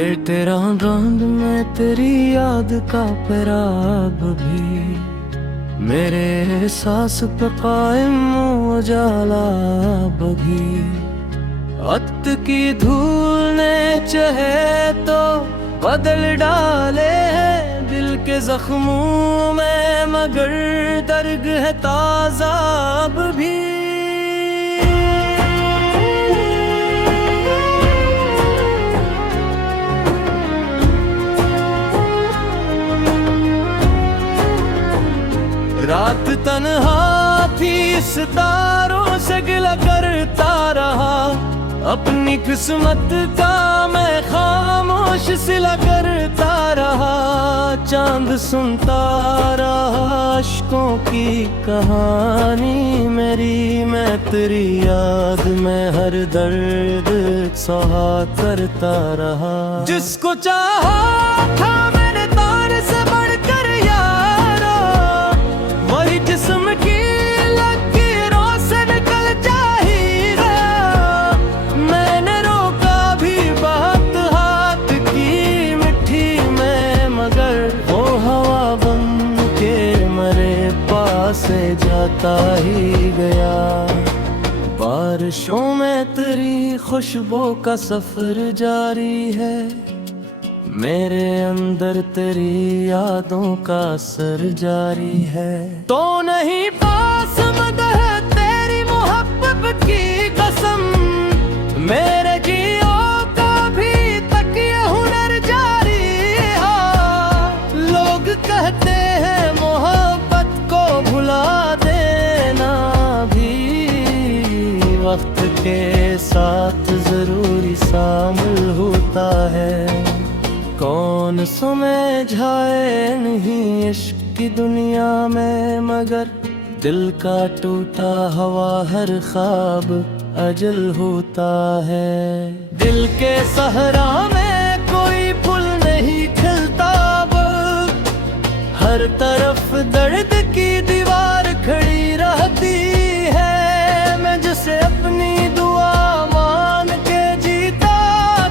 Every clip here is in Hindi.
ये तेरा रंग में तेरी याद का पराग भी मेरे एहसास पे कायम उजाला बगी। वक्त की धूल ने चाहे तो बदल डाले हैं दिल के जख्मों में, मगर दर्द है ताज़ा अब भी। रात तन्हा थी सितारों से गिला करता रहा, अपनी किस्मत का मैं खामोश सिला करता रहा। चांद सुनता रहा अश्कों की कहानी मेरी, मैं तेरी याद में हर दर्द सहा करता रहा। जिसको चाहा था मैंने तार से बढ़कर यारा, वही जिस्म की लकीरों से निकल जाएगा। मैंने रोका भी बात हाथ की मिट्टी में, मगर वो हवा बन के मरे पास से जाता ही गया। बारिशों में तेरी खुशबू का सफर जारी है, मेरे अंदर तेरी यादों का असर जारी है। तो नहीं पास मदह तेरी मोहब्बत की कसम, मेरे जियो का भी तक ये हुनर जारी है। लोग कहते हैं मोहब्बत को भुला देना भी वक्त के साथ जरूरी शामिल होता है। कौन समझाए नहीं इश्क की दुनिया में, मगर दिल का टूटा हवा हर ख्वाब अजल होता है। दिल के सहरा में कोई फूल नहीं खिलता अब, हर तरफ दर्द की दीवार खड़ी रहती है। मैं जिसे अपनी दुआ मान के जीता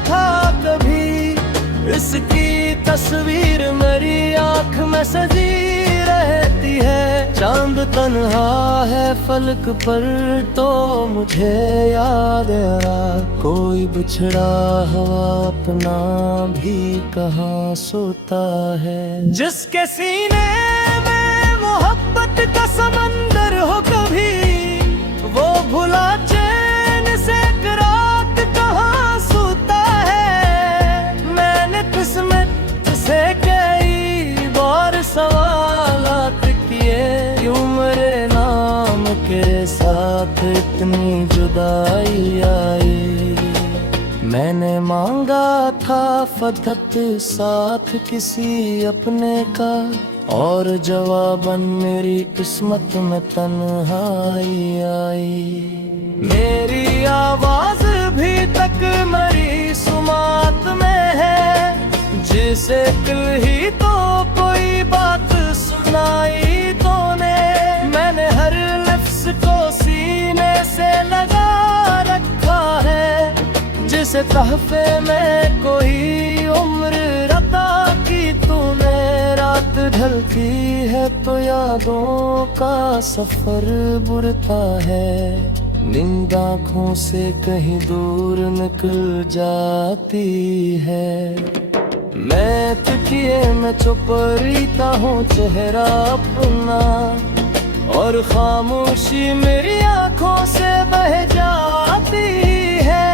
था कभी, इसकी तस्वीर मेरी आंख में सजी रहती है। चांद तन्हा है फलक पर तो मुझे याद आ, कोई बिछड़ा हुआ अपना भी कहाँ सोता है। जिसके सीने में मोहब्बत का समंदर हो कभी, वो भुला चैन से एक रात कहाँ सोता है। मैंने किस्मत से कई बार सवालात किए, क्यों मेरे नाम के साथ इतनी जुदाई आई। मैंने मांगा था फतहत साथ किसी अपने का, और जवाबन मेरी किस्मत में तन्हाई आई। मेरी आवाज भी तक मरी सुमात में है, जिसे कल ही तो कोई बात सुनाई तूने। मैंने हर लफ्ज को सीने से लगा रखा है, जिसे तहफे में कोई उम्र रता की तूने। रात ढलती है तो यादों का सफर बुरता है, नींद आँखों से कहीं दूर निकल जाती है। मैं तकिए में चुप रहता हूँ चेहरा अपना, और खामोशी मेरी आँखों से बह जाती है।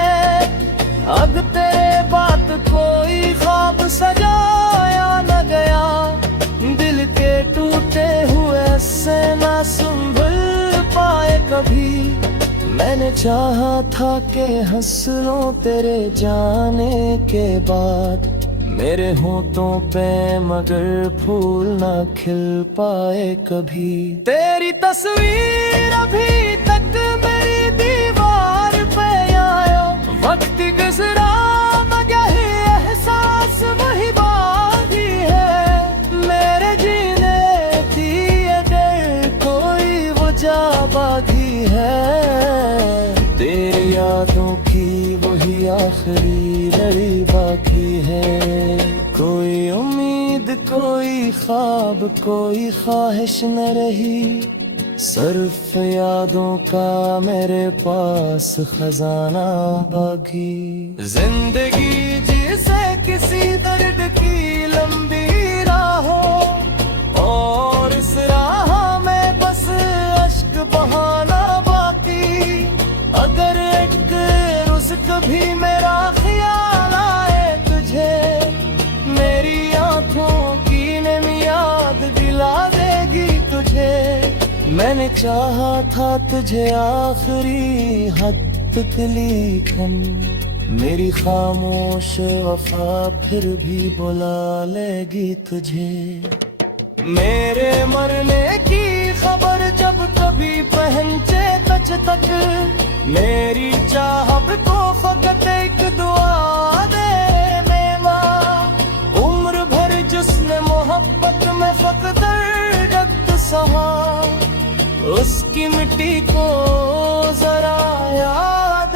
अब तेरे बात कोई ख्वाब सजाया न गया, दिल के टूटे हुए से ना संभल पाए कभी। मैंने चाहा था कि हंस लूं तेरे जाने के बाद, मेरे होठों पे मगर फूल ना खिल पाए कभी। तेरी तस्वीर अभी तक मेरी दीवार पे आया, वक्त गुजरा मगर एहसास वही बाकी है। मेरे जीने की अगर कोई वजह बाकी है, तेरी यादों की वही आखिरी लड़ी बाकी बाकी है। कोई उम्मीद, कोई ख्वाब, कोई ख्वाहिश न रही, सिर्फ यादों का मेरे पास खजाना बाकी। जिंदगी जिसे किसी दर्द की लंबी राहों, और इस राह में बस अश्क बहाना बाकी। अगर एक रोज कभी मेरा ख्याल आए तुझे, मेरी आंखों की नम याद दिला देगी तुझे। मैंने चाहा था तुझे आखिरी हद तक, लेकिन मेरी खामोश वफा फिर भी बुला लेगी तुझे। मेरे मरने की खबर जब कभी पहुंचे तच तक, मेरी चाहत को फकत एक दुआ दे मेवा। उम्र भर जिसने मोहब्बत में फकत दर्द सहा, उसकी मिट्टी को जरा याद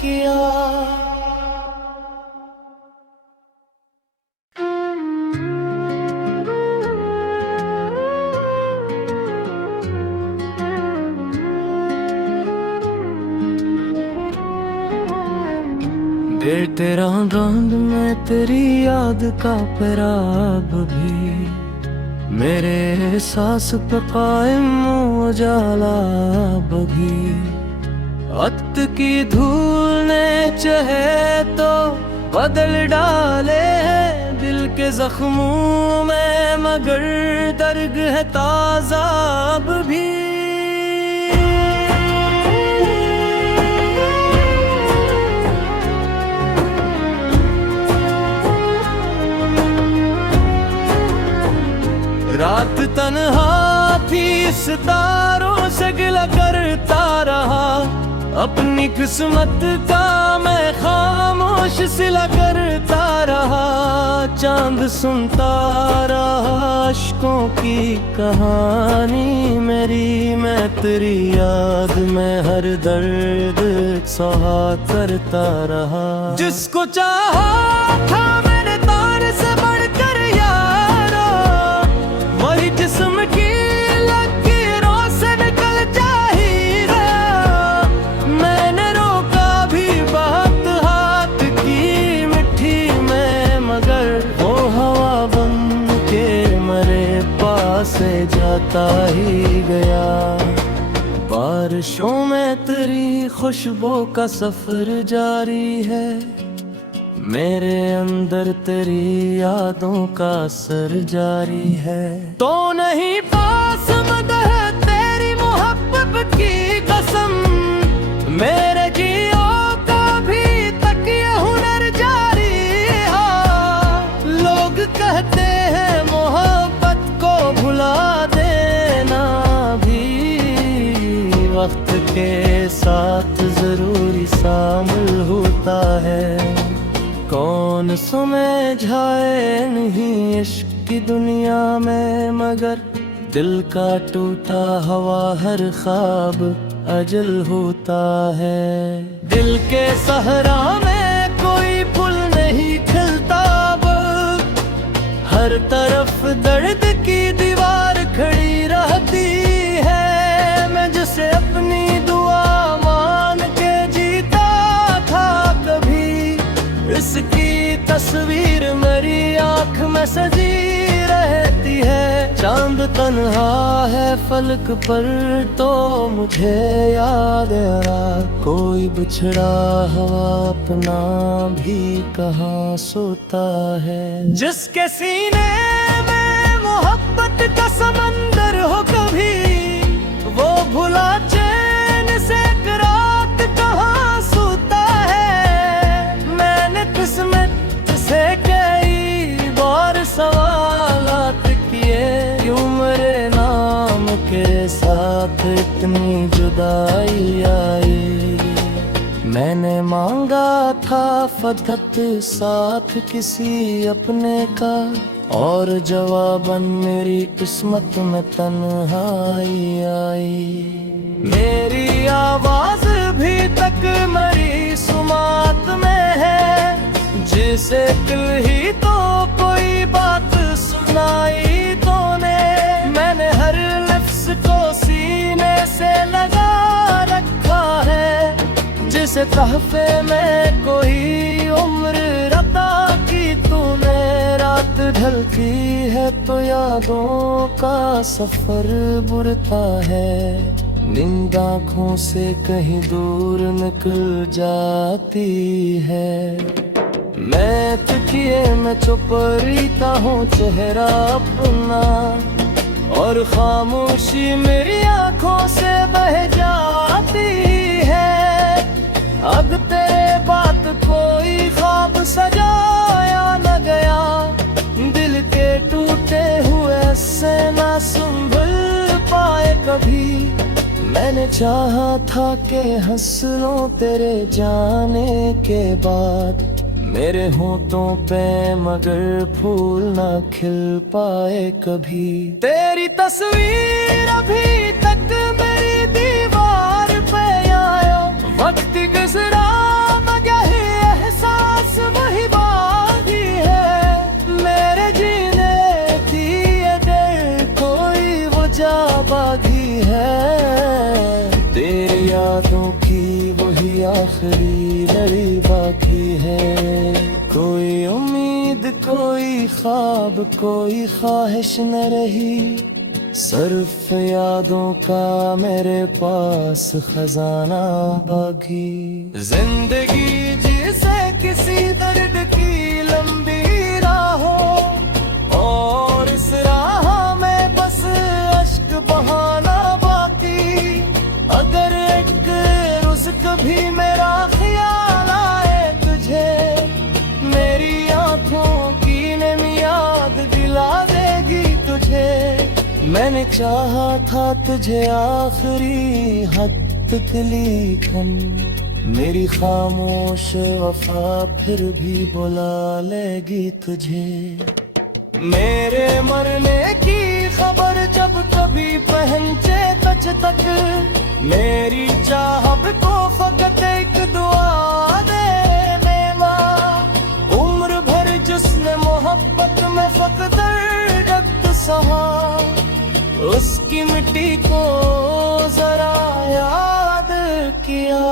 किया। तेरा गांध में तेरी याद का पराब भी, मेरे सांस पे कायम उजाला बगी। वक्त की धूल ने चाहे तो बदल डाले हैं दिल के जख्मों में, मगर दर्द है ताजा अब भी। रात तन्हा थी, सितारों से गिला करता रहा, अपनी किस्मत का मैं खामोश सिला करता रहा। चांद सुनता रहा अश्कों की कहानी मेरी, मैं तेरी याद में हर दर्द सहा करता रहा। जिसको चाहा था मैंने तार से बढ़कर यारो, वही जिस्म की लकीरों से निकल जा ही गया। मैंने रोका भी बहुत हाथ की मिट्टी में, मगर वो हवा बन के मरे पास से जाता ही गया। बारिशों में तेरी खुशबू का सफर जारी है, मेरे अंदर तेरी यादों का असर जारी है। तो नहीं पास मदह तेरी मोहब्बत की कसम, मेरे जियो का भी तक ये हुनर जारी है। लोग कहते हैं मोहब्बत को भुला देना भी वक्त के साथ जरूरी शामिल होता है। कौन समझाए नहीं इश्क की दुनिया में, मगर दिल का टूटा हवा हर ख्वाब अजल होता है। दिल के सहरा में कोई फूल नहीं खिलता अब, हर तरफ दर्द की दीवार खड़ी रहती है। मैं जिसे अपनी दुआ मान के जीता था कभी, इसकी तस्वीर मेरी आँख में सजी रहती है। चांद तन्हा है फलक पर तो मुझे याद आया, कोई बिछड़ा हुआ अपना भी कहाँ सोता है। जिसके सीने में मोहब्बत का समंदर हो कभी, वो भुला चैन से एक रात कहाँ सोता है। मैंने किस्मत से कई बार सवालात किए, क्यों मेरे नाम के साथ इतनी जुदाई आई। मैंने मांगा था फतहत साथ किसी अपने का, और जवाबन मेरी किस्मत में तन्हाई आई। मेरी आवाज भी तक मरी सुमात में है, जिसे कल ही तो कोई बात सुनाई तूने, मैंने हर लफ्ज को सीने से लगा रखा है। जिसे तहफे में कोई उम्र रता की तूने, रात ढलती है तो यादों का सफर बुरता है। नींद आँखों से कहीं दूर निकल जाती है। मैं तकिए में चुप रहता हूँ चेहरा अपना, और खामोशी मेरी आँखों से बह जाती है। अब तेरे बात कोई ख्वाब सजाया न गया, दिल के टूटे हुए से ना संभल पाए कभी। मैंने चाहा था कि हंस लूं तेरे जाने के बाद, मेरे होठों पे मगर फूल ना खिल पाए कभी। तेरी तस्वीर अभी तक मेरी दीवार पे आया, वक्त गुजरा मगर एहसास वही बाकी है। मेरे जीने की ये दिल कोई वजह बाकी है। तेरी यादों की वही आखिरी लड़ी बाकी है। कोई उम्मीद कोई ख्वाब कोई ख्वाहिश न रही, सिर्फ यादों का मेरे पास खजाना बाकी। जिंदगी जिसे किसी दर्द की लंबी राहों, और इस राह में बस अश्क बहाना बाकी। अगर एक रोज कभी मेरा ख्याल आए तुझे, मेरी आंखों की नमी याद दिला देगी तुझे। मैंने चाहा था तुझे आखिरी हद तक लेकिन, मेरी खामोश वफा फिर भी बुला लेगी तुझे। मेरे मरने की खबर जब कभी पहुंचे तुझ तक, मेरी चाहत को फकत एक दुआ दे माँ। उम्र भर जिसने मोहब्बत में फकत दर्द सहा, उसकी मिट्टी को जरा याद किया।